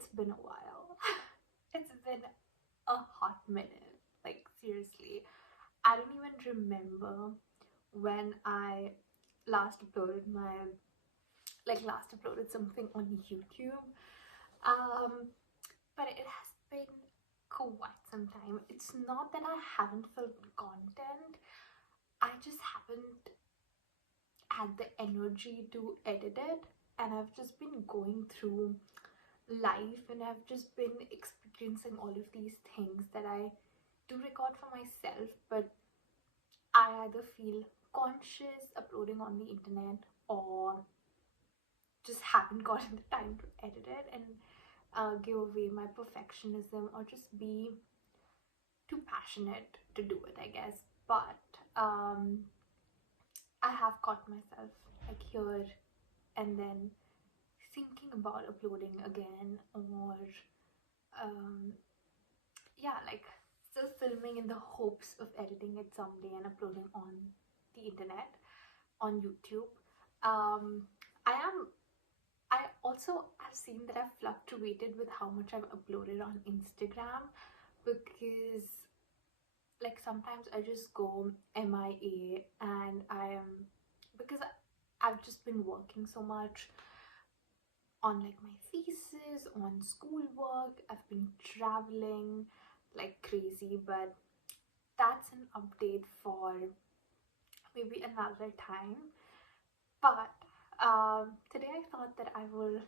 It's been a while. It's been a hot minute. Like, seriously. I don't even remember when I last uploaded last uploaded something on YouTube. Um, but it has been quite some time. It's not that I haven't filmed content, I just haven't had the energy to edit it, and I've just been going through life and I've just been experiencing all of these things that I do record for myself, but I either feel conscious uploading on the internet or just haven't gotten the time to edit it and give away my perfectionism or just be too passionate to do it, I guess. But I have caught myself like here and then thinking about uploading again, or um, yeah, like still filming in the hopes of editing it someday and uploading on the internet, on YouTube. Um, I am. I also have seen that I've fluctuated with how much I've uploaded on Instagram, because like sometimes I just go MIA and I am, because I've just been working so much on like my thesis, on schoolwork. I've been traveling like crazy, but that's an update for maybe another time. But today I thought that I will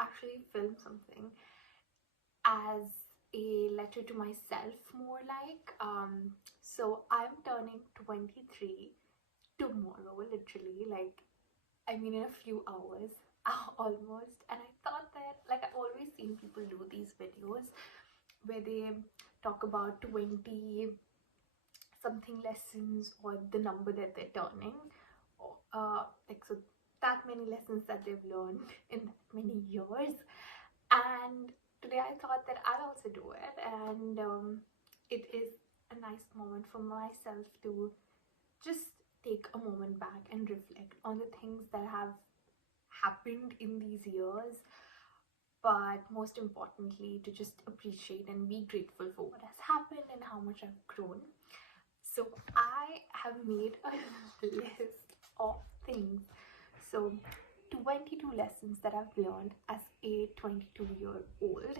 actually film something as a letter to myself, more like. So I'm turning 23 tomorrow, literally, like, I mean, in a few hours, almost. And I thought that, like, I've always seen people do these videos where they talk about 20 something lessons or the number that they're turning, like, so that many lessons that they've learned in that many years. And today I thought that I'll also do it, and it is a nice moment for myself to just take a moment back and reflect on the things that have happened in these years, but most importantly to just appreciate and be grateful for what has happened and how much I've grown. So I have made a list of things. So 22 lessons that I've learned as a 22-year-old,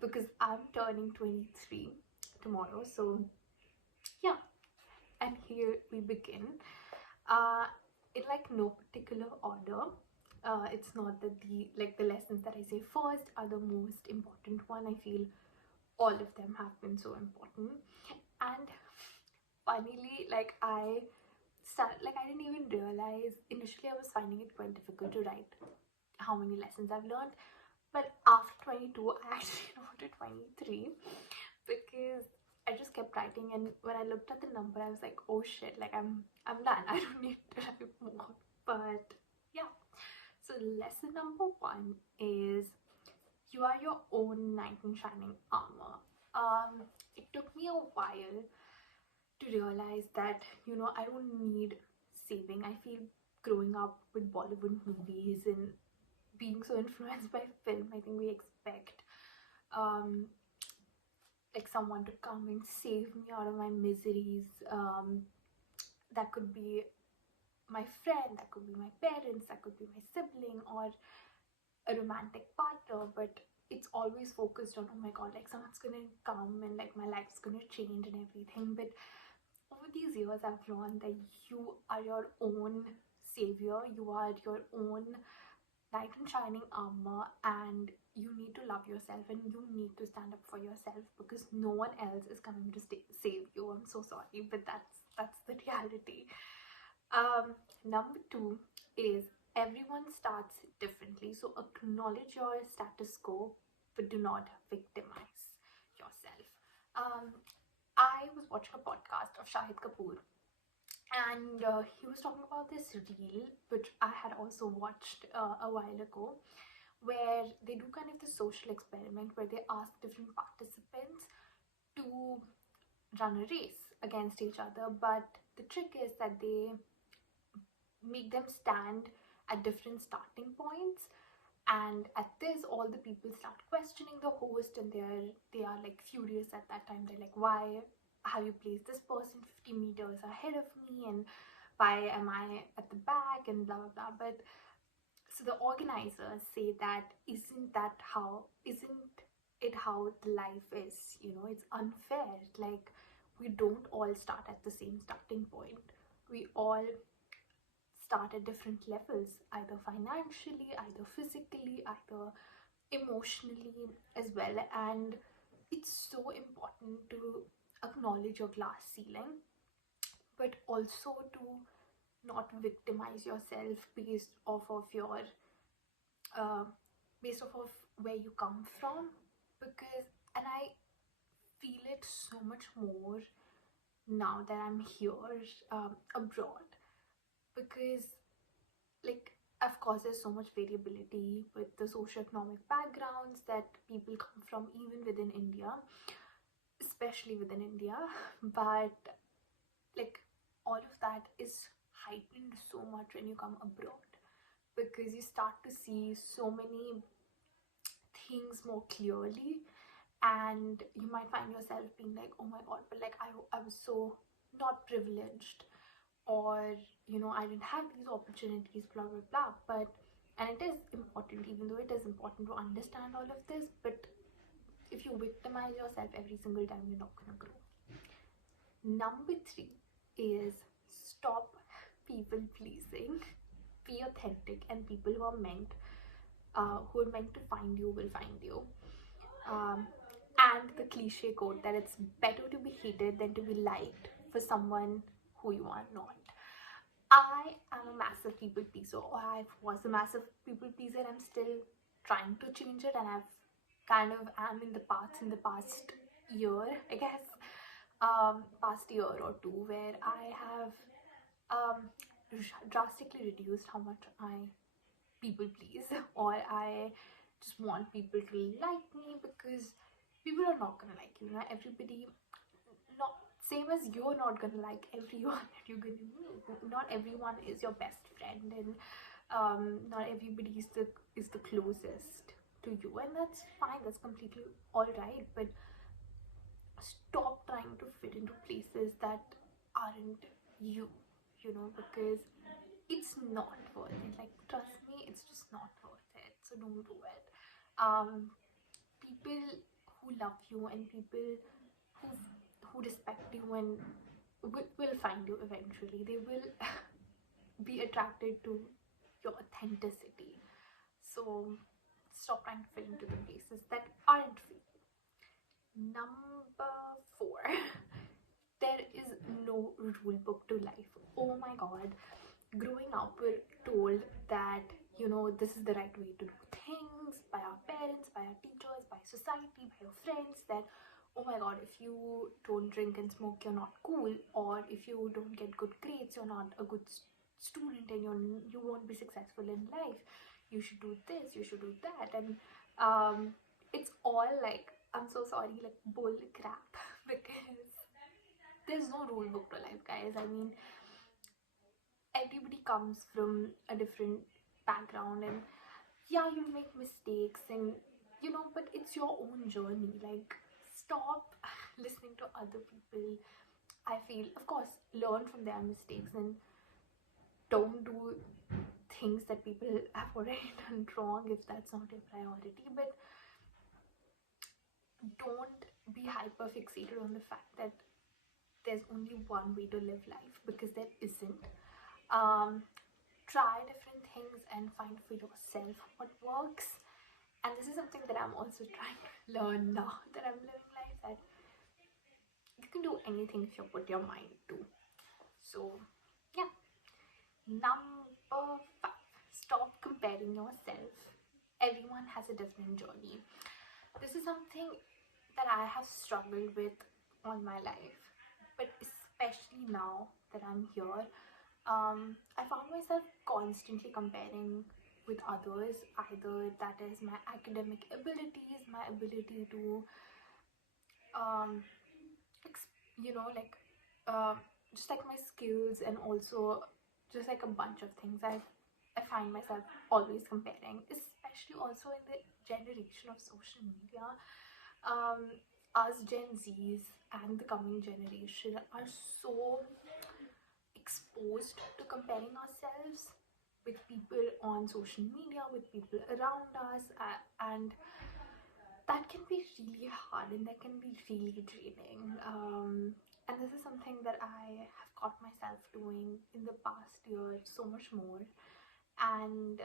because I'm turning 23 tomorrow. So yeah, and here we begin. Uh, in like no particular order. It's not that the lessons that I say first are the most important one. I feel all of them have been so important. And finally, like I didn't even realize initially. I was finding it quite difficult to write how many lessons I've learned, but after 22 I actually wrote to 23, because I just kept writing, and when I looked at the number I was like, oh shit, like I'm done. I don't need to write more. But yeah, so lesson number one is you are your own knight in shining armor. It took me a while to realize that, I don't need saving. I feel growing up with Bollywood movies and being so influenced by film, I think we expect um like someone to come and save me out of my miseries. That could be my friend, that could be my parents, that could be my sibling, or a romantic partner. But it's always focused on, oh my god, like someone's gonna come and like my life's gonna change and everything. But over these years I've learned that you are your own savior, you are your own knight in shining armor, and you need to love yourself and you need to stand up for yourself, because no one else is coming to save you. I'm so sorry, but that's the reality. Number two is everyone starts differently, so acknowledge your status quo, but do not victimize yourself. um I was watching a podcast of Shahid Kapoor, and he was talking about this reel which I had also watched a while ago, where they do kind of the social experiment where they ask different participants to run a race against each other. But the trick is that they make them stand at different starting points, And at this, all the people start questioning the host, and they are like furious at that time. They're like, why have you placed this person 50 meters ahead of me, and why am I at the back, and blah blah blah. But so the organizers say that isn't it how the life is, it's unfair. Like, we don't all start at the same starting point. We all start at different levels, either financially, either physically, either emotionally as well. And it's so important to acknowledge your glass ceiling, but also to not victimize yourself uh, based off of where you come from. Because, and I feel it so much more now that I'm here, abroad. Because, like, of course there's so much variability with the socioeconomic backgrounds that people come from, even within India, especially within India. But, like, all of that is heightened so much when you come abroad, because you start to see so many things more clearly. And you might find yourself being like, oh my god, but like I was so not privileged, or I didn't have these opportunities, blah blah blah. But, and it is important, even though it is important to understand all of this, but if you victimize yourself every single time, you're not gonna grow. Number 3 is stop people pleasing. Be authentic, and people who are meant to find you will find you. And the cliche quote that it's better to be hated than to be liked for someone who you are not. I am a massive people pleaser, or I was a massive people pleaser. I'm still trying to change it, and I've kind of am in the past year, I guess, past year or two, where I have drastically reduced how much I people please, or I just want people to like me, because people are not gonna like you. Everybody, not same as you're not gonna like everyone that you're gonna meet. Not everyone is your best friend, and not everybody is the closest to you, and that's fine. That's completely all right. But stop trying to fit into places that aren't you. Because it's not worth it. Like, trust me, it's just not worth it. So don't do it. People who love you, and people who who respect you, and will find you eventually. They will be attracted to your authenticity. So stop trying to fit into the places that aren't for you. Number 4. There is no rule book to life. Oh my god. Growing up, we're told that, this is the right way to do things by our parents, by our teachers, by society, by your friends, that, oh my god, if you don't drink and smoke, you're not cool, or if you don't get good grades, you're not a good student, and you won't be successful in life. You should do this, you should do that. And it's all like, I'm so sorry, like bull crap. Because there's no rule book to life, guys. I mean, everybody comes from a different background, and yeah, you'll make mistakes, and but it's your own journey. Like, stop listening to other people. I feel, of course, learn from their mistakes, and don't do things that people have already done wrong if that's not your priority. But don't be hyper fixated on the fact that there's only one way to live life, because there isn't. Try different things and find for yourself what works. And this is something that I'm also trying to learn now that I'm living life, that you can do anything if you put your mind to. So yeah. Number 5, stop comparing yourself. Everyone has a different journey. This is something that I have struggled with all my life, but especially now that I'm here, I found myself constantly comparing with others. Either that is my academic abilities, my ability to, um, like, uh, just like my skills, and also just like a bunch of things. I find myself always comparing, especially also in the generation of social media, um, us Gen Zs and the coming generation are so exposed to comparing ourselves with people on social media, with people around us, and that can be really hard and that can be really draining. And this is something that I have caught myself doing in the past year so much more. And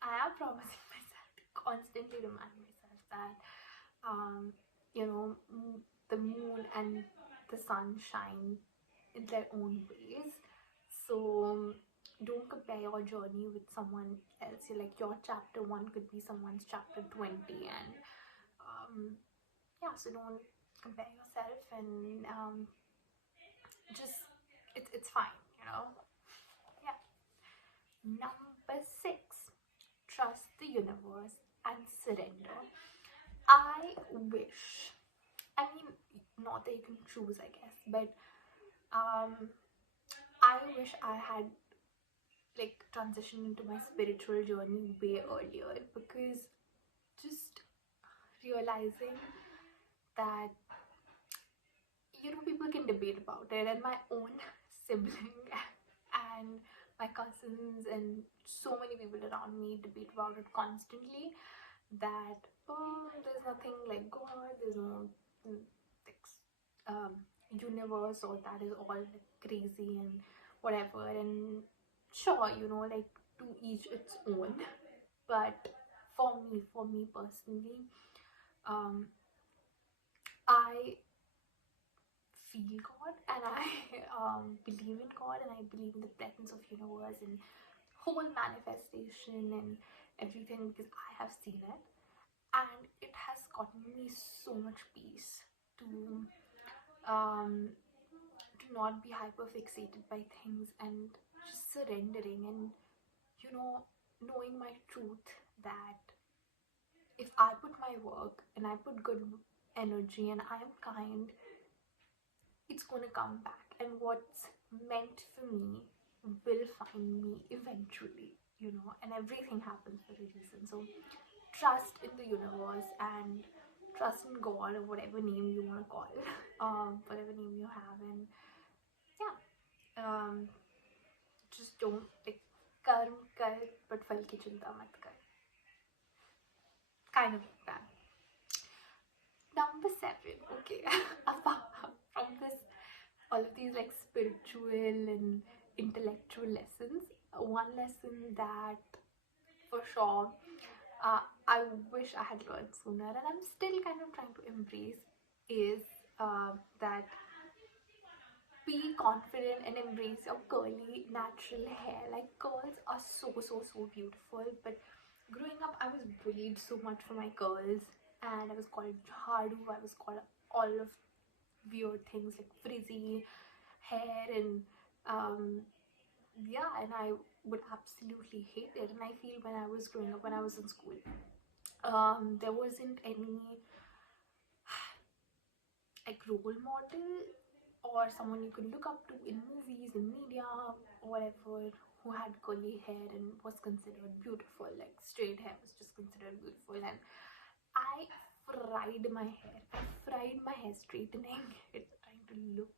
I am promising myself to constantly remind myself that, um, you know, the moon and the sun shine in their own ways. So don't compare your journey with someone else. Like your chapter 1 could be someone's chapter 20, and yeah, so don't compare yourself, and just it's fine, you know. Yeah. Number 6, trust the universe and surrender. I wish, I mean, not that you can choose, I guess, but um I wish I had like transitioned into my spiritual journey way earlier, because just realizing that, you know, people can debate about it, and my own sibling and my cousins and so many people around me debate about it constantly, that oh, there's nothing like God, there's no like, universe, or that is all like crazy and whatever. And sure, you know, like to each its own, but for me personally, um I feel God, and I believe in God, and I believe in the presence of universe and whole manifestation and everything, because I have seen it, and it has gotten me so much peace to um to not be hyper fixated by things, and just surrendering, and you know, knowing my truth, that if I put my work and I put good energy and I am kind, it's gonna come back, and what's meant for me will find me eventually, you know, and everything happens for a reason. So trust in the universe and trust in God, or whatever name you want to call it, whatever name you have. And yeah, just don't like karm kar but fal ki chinta mat kar, kind of like that. Number 7, okay. Apart from this, all of these like spiritual and intellectual lessons, one lesson that for sure I wish I had learned sooner, and I'm still kind of trying to embrace, is that be confident and embrace your curly natural hair. Like curls are so beautiful, but growing up I was bullied so much for my curls, and I was called jhadu, I was called all of weird things like frizzy hair, and um yeah, and I would absolutely hate it. And I feel when I was growing up, when I was in school, there wasn't any like role model or someone you could look up to in movies, in media, or whatever, who had curly hair and was considered beautiful. Like straight hair was just considered beautiful, and I fried my hair. I fried my hair straightening it, trying to look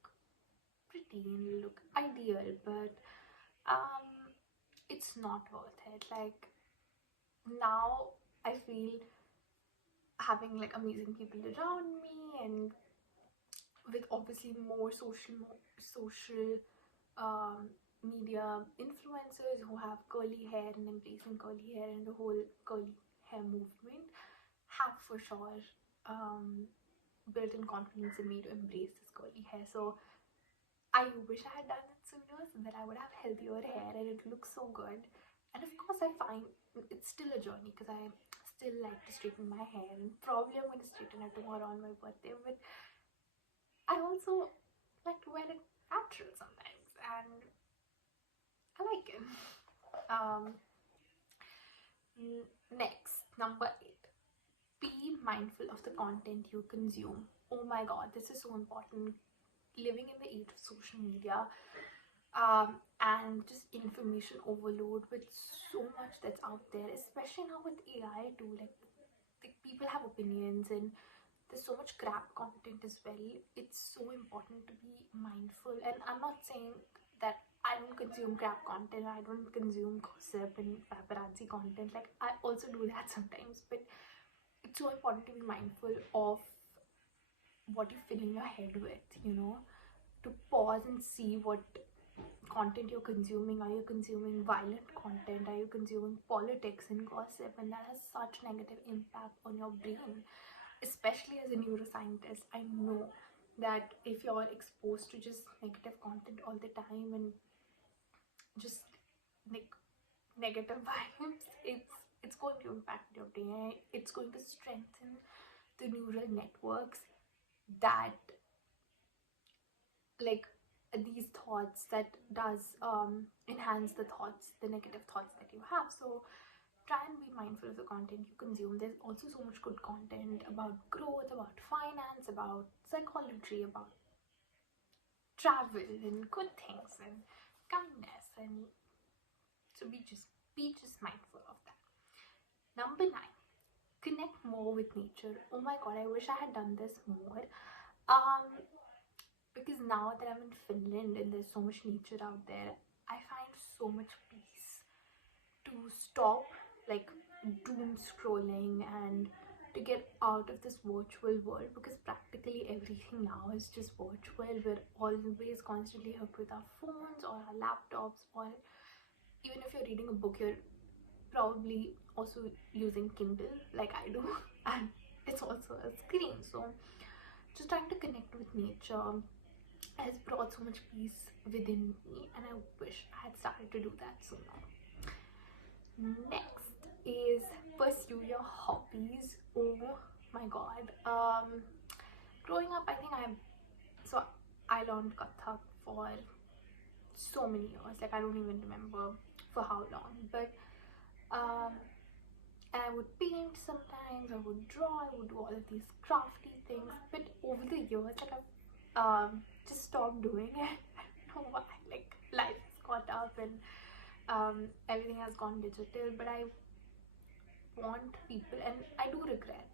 pretty and look ideal, but it's not worth it. Like now I feel, having like amazing people around me, and with obviously more social media influencers who have curly hair and embracing curly hair, and the whole curly hair movement have for sure built in confidence in me to embrace this curly hair. So I wish I had done it sooner, so that I would have healthier hair and it looks so good. And of course I find it's still a journey, because I still like to straighten my hair, and probably I'm going to straighten it tomorrow on my birthday, but I also like to wear it natural sometimes, and I like it. Um, Next, number 8, be mindful of the content you consume. Oh my god, this is so important. Living in the age of social media, and just information overload with so much that's out there, especially now with AI too. Like people have opinions, and there's so much crap content as well. It's so important to be mindful. And I'm not saying that I don't consume crap content, I don't consume gossip and paparazzi content. Like, I also do that sometimes, but it's so important to be mindful of what you're filling your head with, to pause and see what content you're consuming. Are you consuming violent content? Are you consuming politics and gossip? And that has such negative impact on your brain. Especially as a neuroscientist, I know that if you're exposed to just negative content all the time and just like negative vibes, it's going to impact your brain. It's going to strengthen the neural networks that, like, these thoughts that does enhance the negative thoughts that you have. So try and be mindful of the content you consume. There's also so much good content about growth, about finance, about psychology, about travel and good things and kindness. And so be just mindful of that. Number 9, connect more with nature. Oh my god, I wish I had done this more. Because now that I'm in Finland and there's so much nature out there, I find so much peace to stop like doom scrolling and to get out of this virtual world, because practically everything now is just virtual. We're always constantly hooked with our phones or our laptops, or even if you're reading a book, you're probably also using Kindle like I do, and it's also a screen. So just trying to connect with nature has brought so much peace within me, and I wish I had started to do that sooner. Next is pursue your hobbies. Oh my god. Growing up, I think I learned Kathak for so many years. Like, I don't even remember for how long, but um and I would paint sometimes, I would draw, I would do all of these crafty things, but over the years, like, I've just stopped doing it. I don't know why. Like, life has caught up, and everything has gone digital. But I want people, and I do regret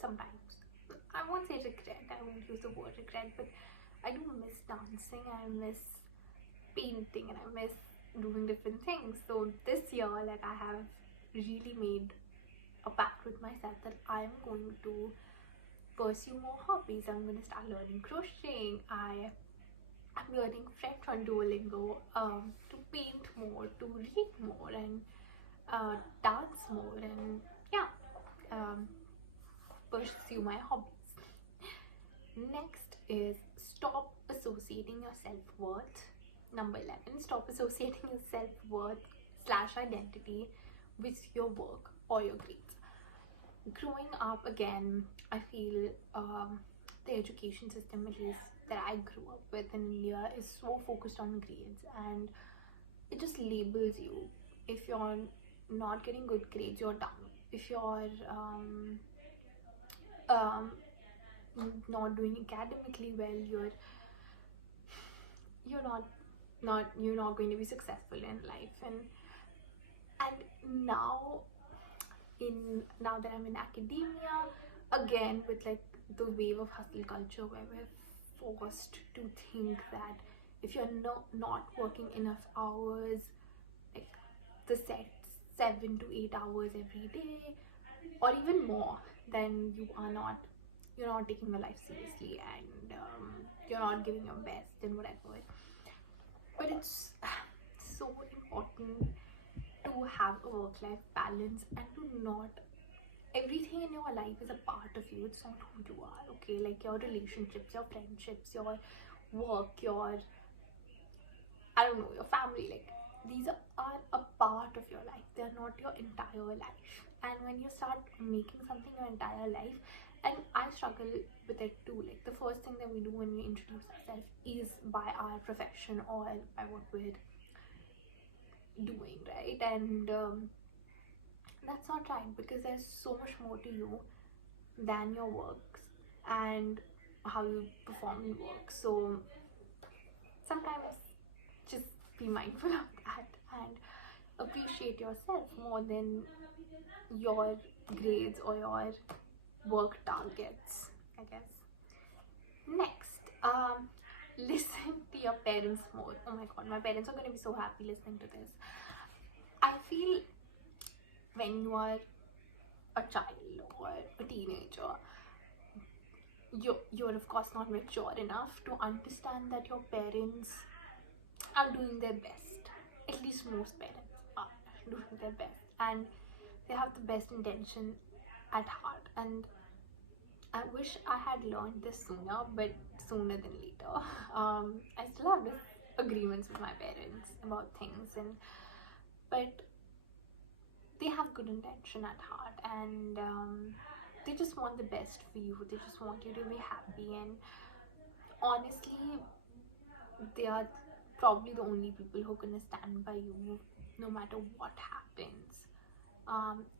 sometimes. I won't say regret, I won't use the word regret, but I do miss dancing, I miss painting, and I miss doing different things. So this year, like, I have really made a pact with myself that I'm going to pursue more hobbies. I'm going to start learning crocheting. I'm learning French on Duolingo, to paint more, to read more, and dance more, and yeah, um, pursue my hobbies. Next is stop associating your self-worth. Number 11, stop associating your self-worth slash identity with your work or your grades. Growing up, again, I feel the education system, at least that I grew up with in India, is so focused on grades, and it just labels you. If you're not getting good grades, you're down. If you're um, not doing academically well, you're not going to be successful in life. And now that I'm in academia, again, with like the wave of hustle culture, where we're forced to think that if you're not working enough hours, like the set 7 to 8 hours every day, or even more, then you're not taking your life seriously, and you're not giving your best and whatever. But it's so important to have a work-life balance, and to not, everything in your life is a part of you. It's not who you are. Okay, like your relationships, your friendships, your work, your, I don't know, your family, like, these are a part of your life. They're not your entire life. And when you start making something your entire life, and I struggle with it too, like, the first thing that we do when we introduce ourselves is by our profession or by what we're doing, right? And that's not right, because there's so much more to you than your works and how you perform in work. So sometimes just be mindful of that and appreciate yourself more than your grades or your work targets, I guess. Next, listen to your parents more. Oh my god, my parents are going to be so happy listening to this. I feel when you are a child or a teenager, you're of course not mature enough to understand that your parents are doing their best. At least most parents are doing their best, and they have the best intention at heart. And I wish I had learned this sooner, but sooner than later. I still have disagreements with my parents about things, but they have good intention at heart, and they just want the best for you. They just want you to be happy, and honestly, they are probably the only people who can stand by you no matter what happens.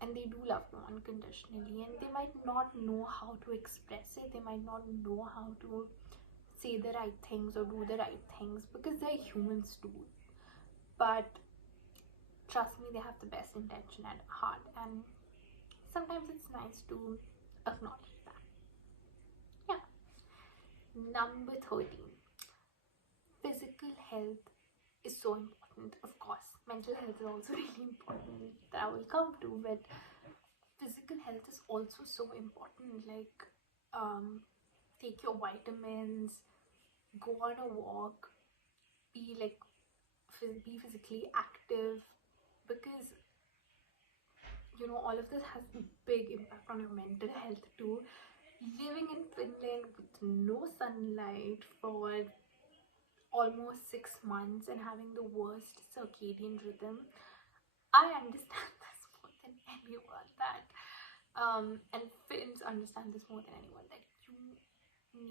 And they do love you unconditionally, and they might not know how to express it, they might not know how to say the right things or do the right things because they're humans too. But trust me, they have the best intention at heart, and sometimes it's nice to acknowledge that. Yeah. Number 13, physical health is so important. Of course, mental health is also really important, that I will come to, but physical health is also so important. Like, take your vitamins, go on a walk, be like be physically active, because all of this has a big impact on your mental health too. Living in Finland with no sunlight for almost 6 months and having the worst circadian rhythm, I understand this more than anyone, that and Finns understand this more than anyone, that you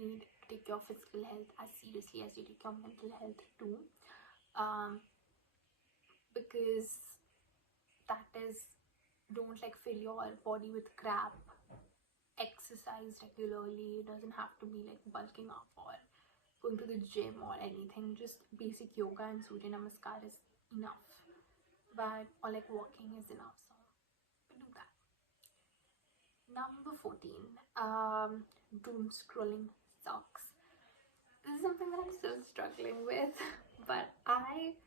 need to take your physical health as seriously as you take your mental health too, because that is, don't like fill your body with crap. Exercise regularly. It doesn't have to be like bulking up or going to the gym or anything. Just basic yoga and Surya Namaskar is enough, but or like walking is enough, so do that. Number 14, doom scrolling sucks. This is something that I'm still struggling with, but I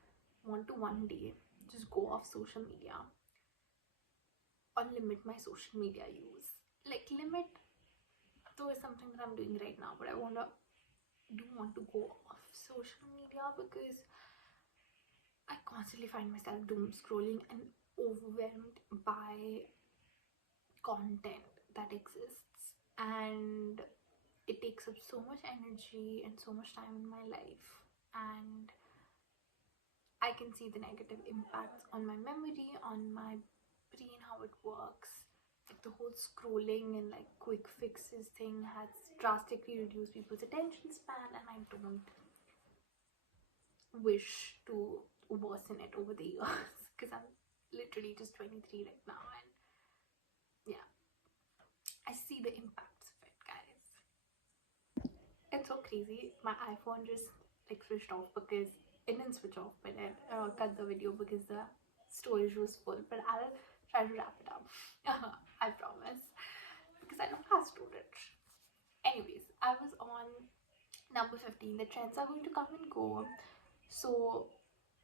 want to one day just go off social media or limit my social media use. Like, limit though is something that I'm doing right now, but I want to go off social media because I constantly find myself doom scrolling and overwhelmed by content that exists, and it takes up so much energy and so much time in my life, and I can see the negative impacts on my memory, on my brain, how it works. Like, the whole scrolling and like quick fixes thing has drastically reduced people's attention span, and I don't wish to worsen it over the years because I'm literally just 23 right now, and yeah, I see the impacts of it, guys. It's so crazy. My iPhone just like switched off because it didn't switch off, but it cut the video because the storage was full. But I'll try to wrap it up. I promise, because I don't have storage. Anyways, I was on number 15. The trends are going to come and go, so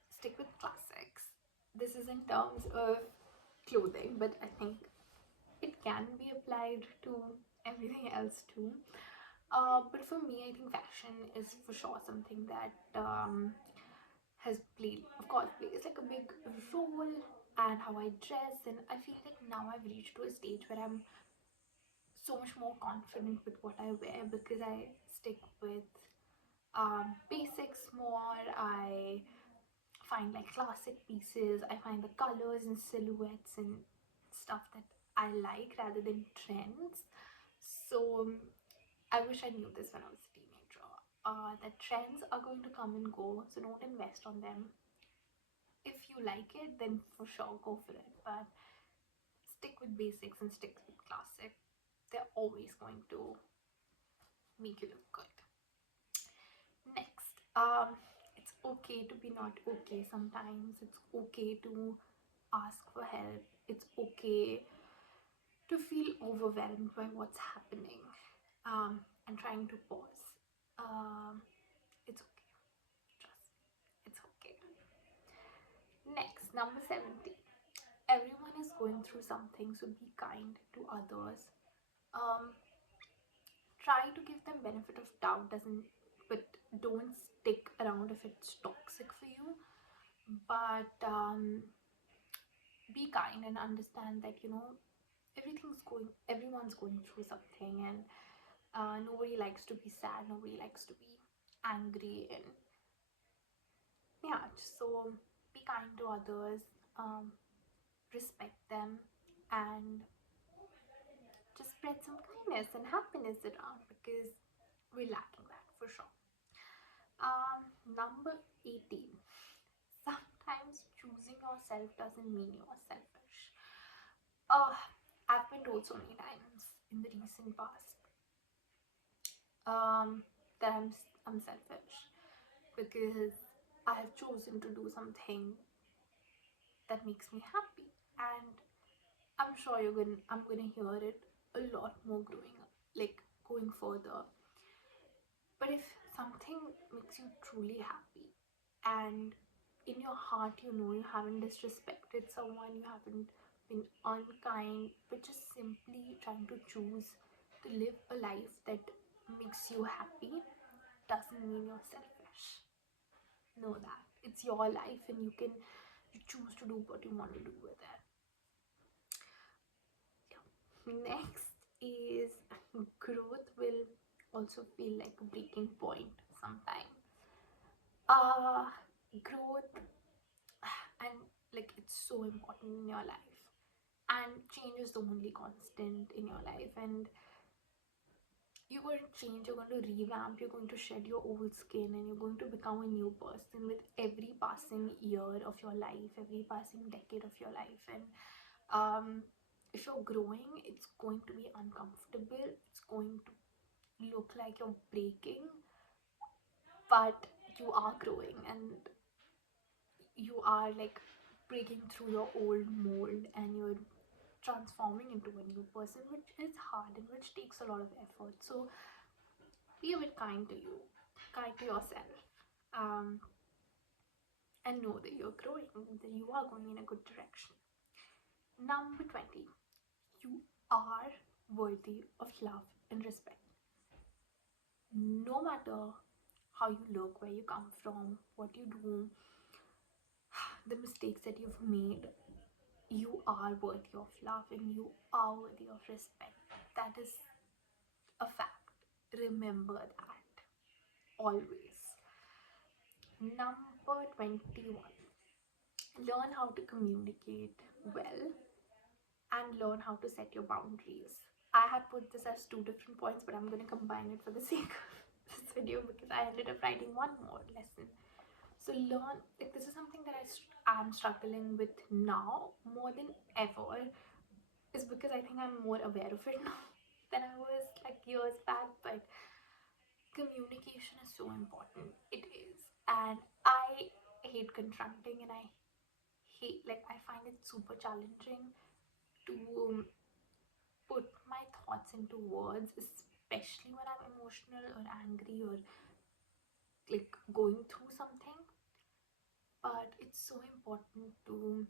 stick with classics. This is in terms of clothing, but I think it can be applied to everything else too. But for me, I think fashion is for sure something that has played, of course, plays like a big role, and how I dress. And I feel like now I've reached to a stage where I'm so much more confident with what I wear because I stick with basics more. I find like classic pieces. I find the colors and silhouettes and stuff that I like rather than trends. So I wish I knew this when I was a teenager. The trends are going to come and go, so don't invest on them. If you like it, then for sure go for it. But stick with basics and stick with classic. They're always going to make you look good. Next, it's okay to be not okay sometimes. It's okay to ask for help. It's okay to feel overwhelmed by what's happening, and trying to pause. It's okay. Trust me. It's okay. Next, number 70. Everyone is going through something, so be kind to others. Um, Try to give them benefit of doubt, doesn't, but don't stick around if it's toxic for you. But be kind and understand that everyone's going through something, and nobody likes to be sad, nobody likes to be angry, and yeah, so be kind to others, um, respect them, and just spread some kindness and happiness around, because we're lacking that for sure. Number 18. Sometimes choosing yourself doesn't mean you're selfish. Uh, I've been told so many times in the recent past, um, that I'm selfish because I have chosen to do something that makes me happy, and I'm sure I'm gonna hear it a lot more growing up, like going further. But if something makes you truly happy, and in your heart you know you haven't disrespected someone, you haven't been unkind, but just simply trying to choose to live a life that makes you happy, doesn't mean you're selfish. Know that it's your life, and you choose to do what you want to do with it. Yeah. Next is growth will also feel like a breaking point sometimes. uh Growth, and like, it's so important in your life, and change is the only constant in your life, and you're going to change, you're going to revamp, you're going to shed your old skin, and you're going to become a new person with every passing year of your life, every passing decade of your life. And if you're growing, it's going to be uncomfortable, it's going to look like you're breaking, but you are growing, and you are like breaking through your old mold, and you're transforming into a new person, which is hard and which takes a lot of effort. So be a bit kind to you, kind to yourself, um, and know that you're growing, that you are going in a good direction. Number 20. You are worthy of love and respect. No matter how you look, where you come from, what you do, the mistakes that you've made, you are worthy of love and you are worthy of respect. That is a fact. Remember that always. Number 21. Learn how to communicate well and learn how to set your boundaries. I had put this as two different points, but I'm going to combine it for the sake of this video because I ended up writing one more lesson. So learn, like, this is something that am struggling with now more than ever, is because I think I'm more aware of it now than I was like years back. But communication is so important. It is. And I hate confronting, and I find it super challenging to put my thoughts into words, especially when I'm emotional or angry or like going through something. But it's so important to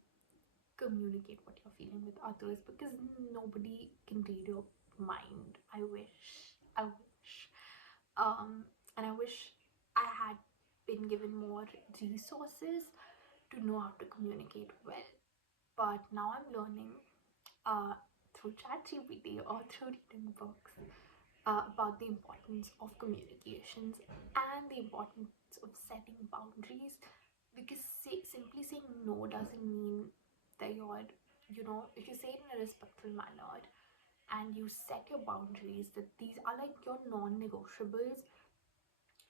communicate what you're feeling with others, because nobody can read your mind. I wish. And I wish I had been given more resources to know how to communicate well. But now I'm learning, uh, through ChatGPT or through reading books, about the importance of communications and the importance of setting boundaries. Because simply saying no doesn't mean that if you say it in a respectful manner and you set your boundaries, that these are like your non-negotiables,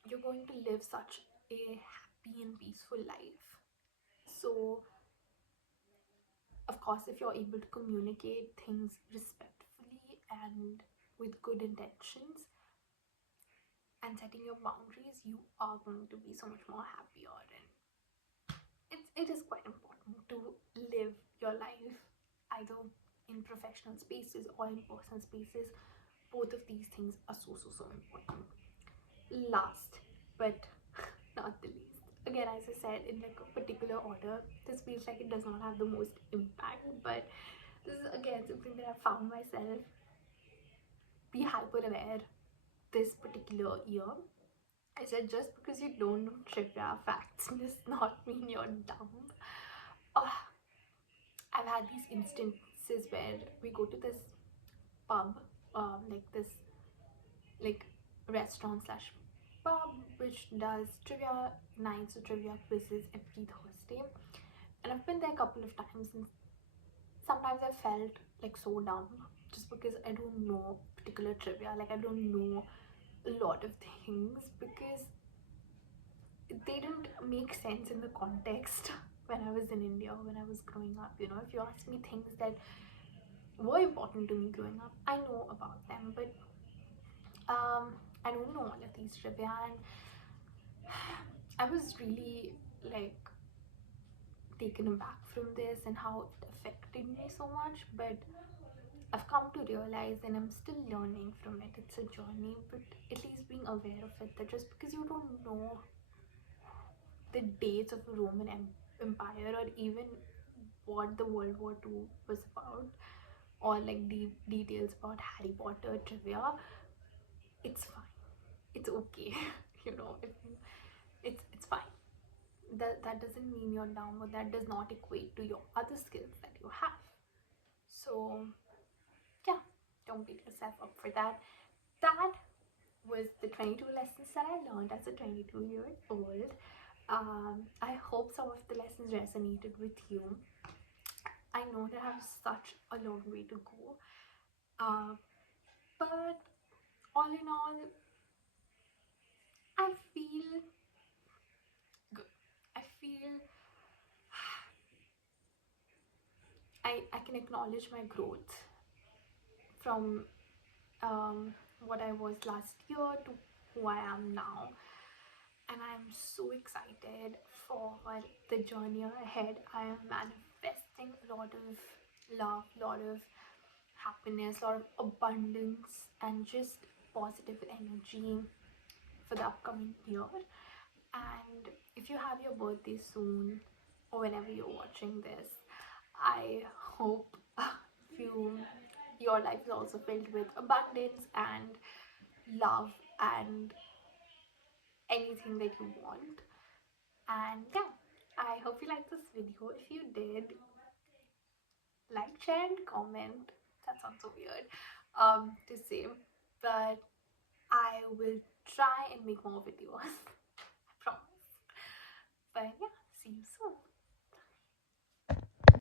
you're going to live such a happy and peaceful life. So of course, if you're able to communicate things respectfully and with good intentions, and setting your boundaries, you are going to be so much more happier. And it is quite important to live your life either in professional spaces or in personal spaces. Both of these things are so important. Last but not the least, again, as I said, in like a particular order, this feels like it does not have the most impact, but this is again something that I found myself be hyper aware this particular year. I said, just because you don't know trivia facts does not mean you're dumb. uh, I've had these instances where we go to this pub, like this like restaurant slash pub which does trivia nights or trivia quizzes every Thursday, and I've been there a couple of times, and sometimes I felt like so dumb just because I don't know particular trivia, like I don't know a lot of things because they didn't make sense in the context when I was in India, when I was growing up. You know, if you ask me things that were important to me growing up, I know about them, but I don't know all of these trivia, and I was really like taken aback from this and how it affected me so much. But I've come to realize, and I'm still learning from it. It's a journey, but at least being aware of it, that just because you don't know the dates of the Roman Empire, or even what the World War II was about, or like deep details about Harry Potter trivia, it's fine. It's okay. You know, if you, it's fine. That doesn't mean you're dumb, or that does not equate to your other skills that you have. So yeah, don't beat yourself up for that. That was the 22 lessons that I learned as a 22-year-old. I hope some of the lessons resonated with you. I know that I have such a long way to go, but all in all, I feel good. I feel I can acknowledge my growth from what I was last year to who I am now, and I'm so excited for the journey ahead. I am manifesting a lot of love, a lot of happiness, a lot of abundance, and just positive energy for the upcoming year. And if you have your birthday soon, or whenever you're watching this, I hope you your life is also filled with abundance and love and anything that you want. And yeah, I hope you liked this video. If you did, like, share, and comment. That sounds so weird to say, but I will try and make more videos. I promise. But yeah, see you soon.